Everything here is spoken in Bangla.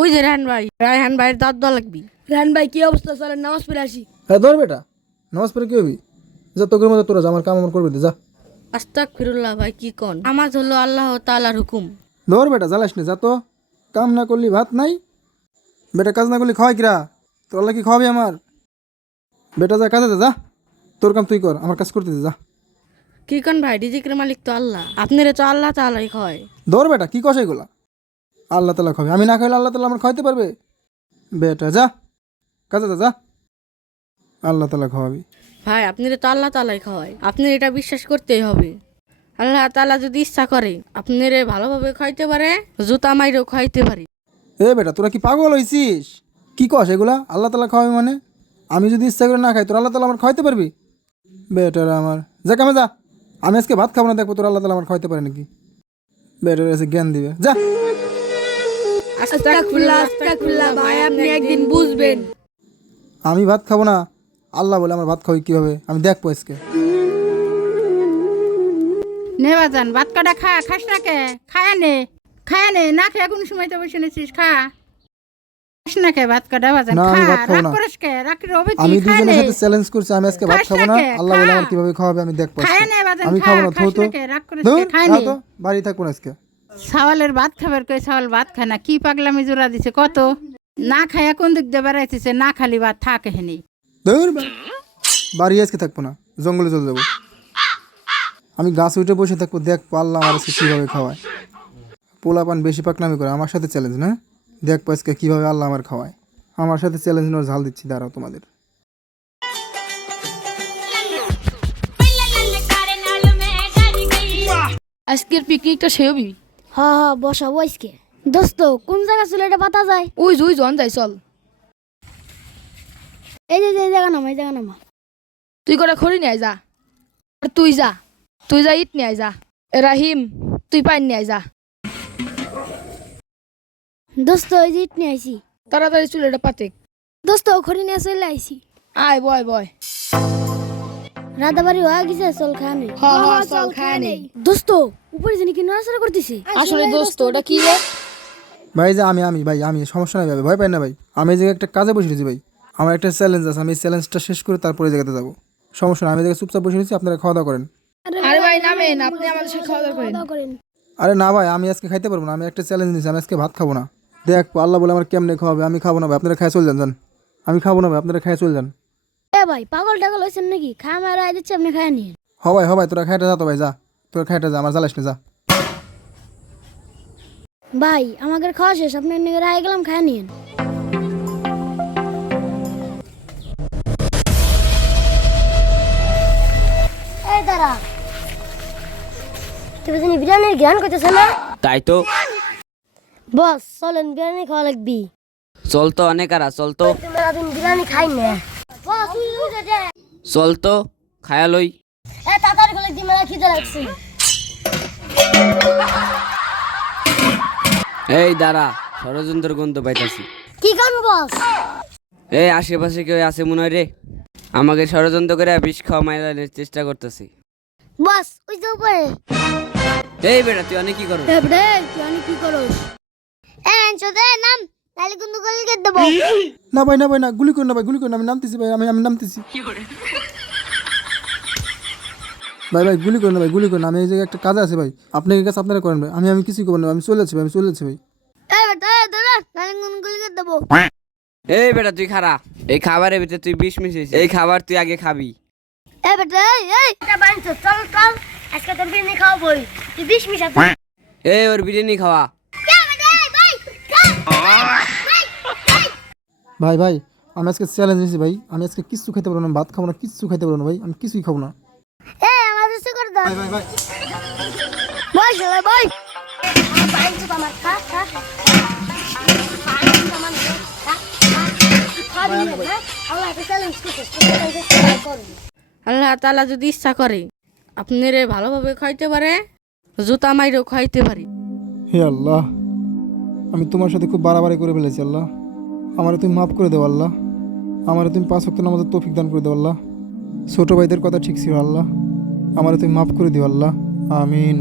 ওই যে রায়হান ভাইয়ের দাঁত দেওয়া লাগবি। রায়হান ভাই কি অবস্থা, চলেন নামাজ পড়ে আসি। হ্যাঁ ধর বেটা, নামাজ পড়ে কি হবি? যা তোকের মতো তোরা যা, আমার কাম আমার করবি তো, যা। আস্তাগফিরুল্লাহ ভাই, কি কন? নামাজ হলো আল্লাহ তাআলার হুকুম। ধর বেটা, জ্বালাস নি, যা তো। কাম না করলি ভাত নাই, বেটা কাজ না করলি খাওয়াই কিরা? তোর আল্লাহ কি খাওয়াবি আমার? বেটা যা কাজে যা, তোর কাম তুই কর, আমার কাজ করতে দে, যা। কি কন ভাই, রিজিকের মালিক তো আল্লাহ, আপনারে তো আল্লাহ তাআলাই খাওয়ায়। ধর বেটা, কি কষাই গোলা? আল্লাহ তালা খাবে, আমি না খাইলে আল্লাহ তালা আমার খাওয়াইতে পারবে? বেটা যা কাজে যা, যা। আল্লাহ তালা খাওয়াবি। ভাই আপনারে তো আল্লাহ তাআলাই খাওয়ায়, আপনার এটা বিশ্বাস করতেই হবে। আল্লাহ তাআলা যদি ইচ্ছা করে আপনারে ভালোভাবে খাইতে পারে, জুতা মাইরেও খাইতে পারে। এ বেটা, তোরা কি পাগল হয়েছিস? কি কস এগুলা? আল্লাহ তালা খাওয়াবি মানে? আমি যদি ইচ্ছা করে না খাই, তোর আল্লাহ তালা আমার খাওয়াইতে পারবি? বেটারা আমার, যা কামে যা। আমি আজকে ভাত খাবো না, দেখবো তোর আল্লাহ তালা আমার খাওয়াইতে পারে নাকি। বেটার এসে জ্ঞান দিবে, যা। আস্তাগফিরুল্লাহ, আস্তাগফিরুল্লাহ ভাই, আপনি একদিন বুঝবেন। আমি ভাত খাবো না, আল্লাহ বলে আমার ভাত খাওয়াই কীভাবে আমি দেখবো আজকে। নে বাজান, ভাত কাটা খা, খাস না কে? খায় নে, না খেয়ে কোন সময় তো বসে নিছিস, খা। খাস না কে ভাত কাটা বাজান, না, খা। আমি ভাত খাবো রাগ না। করিস কে? রাগ রবে কি? আমি খায় দুজনের নে। সাথে চ্যালেঞ্জ করছি, আমি আজকে ভাত খাস খাবো না না, কে? আল্লাহ বলে খা। আমার কিভাবে খাওয়াবে আমি দেখবো আজকে। খায় নে বাজান, আমি খা। খাবো না, খাস তো না কে? রাগ করিস ধুর, কে? খায় খা নে। তো, বাড়ি থাকবো না আজকে। ছাওয়ালের ভাত খাবার কই, ছাওয়াল ভাত খায় না, কি পাগলামি জোড়া দিছে কত। না খায়া কোন দিক দিয়ে বেড়াইতেছে, না খালি ভাত থাকে হেনি। ধুর, বাড়ি আজকে থাকবো না, জঙ্গলে চলে যাবো। আমি গাছ উঠে বসে থাকবো, দেখবো আল্লাহ আমার আজকে কীভাবে খাওয়ায়। পোলা পান বেশি পাকনামি করে, আমার সাথে চ্যালেঞ্জ না, দেখবো আজকে কীভাবে আল্লাহ আমার খাওয়ায়। আমার সাথে চ্যালেঞ্জ নেওয়ার ঝাল দিচ্ছি, দাঁড়াও তোমাদের। আজকের পিকনিকটা সে হবি। হ্যাঁ হ্যাঁ, বসাবো আজকে। দোস্ত, কোন জায়গা ছিল এটা পাতা যায়? ওই জুই জন যাই, চল। এই যে এই জায়গা নামা, এই জায়গা নামা। তুই করে খড়ি নিয়ে আয় যা। আর তুই যা ইট নিয়ে আয় যা। রাহিম, তুই পাইন নিয়ে আয় যা। দোস্ত, এই যে ইট নিয়ে আইছি। তাড়াতাড়ি চুল এটা পাতে। দোস্ত, খড়ি নিয়ে চলে আইছি। আয় বয়। রাধাবাড়ি হয়ে গেছে, চল খানে। হ্যাঁ, চল খায় নেই। দোস্ত, উপরে জানি কি নড়াচড়া করতেছে। আসলে দোস্ত, ওটা কি রে? ভাই যে আমি সমস্যা নাই ভাই, ভয় পাই না ভাই। আমি এই জায়গায় একটা কাজে বসে রয়েছি ভাই, আমার একটা চ্যালেঞ্জ আছে, আমি এই চ্যালেঞ্জটা শেষ করে তারপরে এই জায়গাতে যাবো। সমস্যা নাই, আমি এই জায়গায় চুপচাপ বসে রয়েছি, আপনারা খাওয়া দাওয়া করেন। আরে ভাই নামেন, আপনি আমাদের সাথে খাওয়া দাওয়া করেন। আরে না ভাই, আমি আজকে খাইতে পারবো না, আমি একটা চ্যালেঞ্জ নিয়েছি, আমি আজকে ভাত খাবো না। দেখ আল্লাহ বলে আমার কেমনে খাওয়াবে, আমি খাবো না ভাই, আপনারা খাই চলে যান। আমি খাবো না ভাই, আপনারা খাই চলে যান। এ ভাই, পাগল টাগল হয়েছেন নাকি? খা মারা আই দিচ্ছে, আপনি খায় নিন। হ ভাই, তোরা খাইটা যা তো ভাই, যা তোরা খাইটা যা, আমার জ্বালাস না, যা। ভাই, আমাদের খাওয়া শেষ, আপনার নিয়ে রায় গেলাম, খায় নিন। এই দাঁড়া, তুমি জানি বিরিয়ানির জ্ঞান করতেছ না? তাই তো। বস, চলেন বিরিয়ানি খাওয়া লাগবি। চল তো, অনেক আর চল তো। তুমি বিরিয়ানি খাই না। বস, চল তো, খায়ালই। তাড়াতাড়ি করে দি, মেলা খিদে লাগছে। এই দাঁড়া, ষড়যন্ত্র গন্ধ পাইতাছি। কি কাম বস? এই আশেপাশে কেউ আছে মনে হয় রে, আমাকে ষড়যন্ত্র করে বিষ খাওয়া মাইলানোর চেষ্টা করতেছি। বস, ওই যে উপরে। এই বেটা, তুই অনেক কি করো? এ বে, তুই আনি কি করস? চোদে নাম, তাহলে কিন্তু গলি কেটে দেব। না ভাই, না গুলি করুন না ভাই, আমি নামতেছি ভাই, আমি নামতেছি ভাই, গুলি করুন না ভাই, আমি এই জায়গায় একটা কাজ আছে ভাই, আপনার কাছে আপনারা করেন ভাই, আমি কিছুই করবো না, আমি চলে যাচ্ছি ভাই, ভাই। এই বেটা, দাঁড়া, তাহলে কিন্তু গলি কেটে দেব। এই বেটা, তুই খারা, এই খাবারের ভিতরে তুই বিষ মিশিয়েছিস, এই খাবার তুই আগে খাবি। এই বেটা, এটা বানছো, চল আজকে তোর বিরিয়ানি খাওয়াবই। তুই 20 মিনিট আছে। এই ওর বিরিয়ানি খাওয়া। ভাই আমি আজকে চ্যালেঞ্জ নিয়েছি ভাই, আমি আজকে কিচ্ছু খাইতে পারবো না, ভাত খাবো না, কিচ্ছু খাইতে পারবো না ভাই, আমি কিছুই খাবো না। আমাদের সে করে দাও। ভাই ভাই চলে ভাই। বানছো আমার খা। আল্লাহ একটা চ্যালেঞ্জ করছে। আল্লাহ তাআলা যদি ইচ্ছা করে আপনারে ভালোভাবে খাইতে পারে, জুতা মাইরেও খাইতে পারে। হে আল্লাহ, আমি তোমার সাথে খুব বাড়াবাড়ি করে ফেলেছি আল্লাহ, আমারে তুমি মাফ করে দেও আল্লাহ, আমারে তুমি 5 ওয়াক্ত নামাজের তৌফিক দান করে দেও আল্লাহ। ছোট ভাইদের কথা ঠিক ছিল আল্লাহ, আমারে তুমি মাফ করে দিও আল্লাহ, আমিন।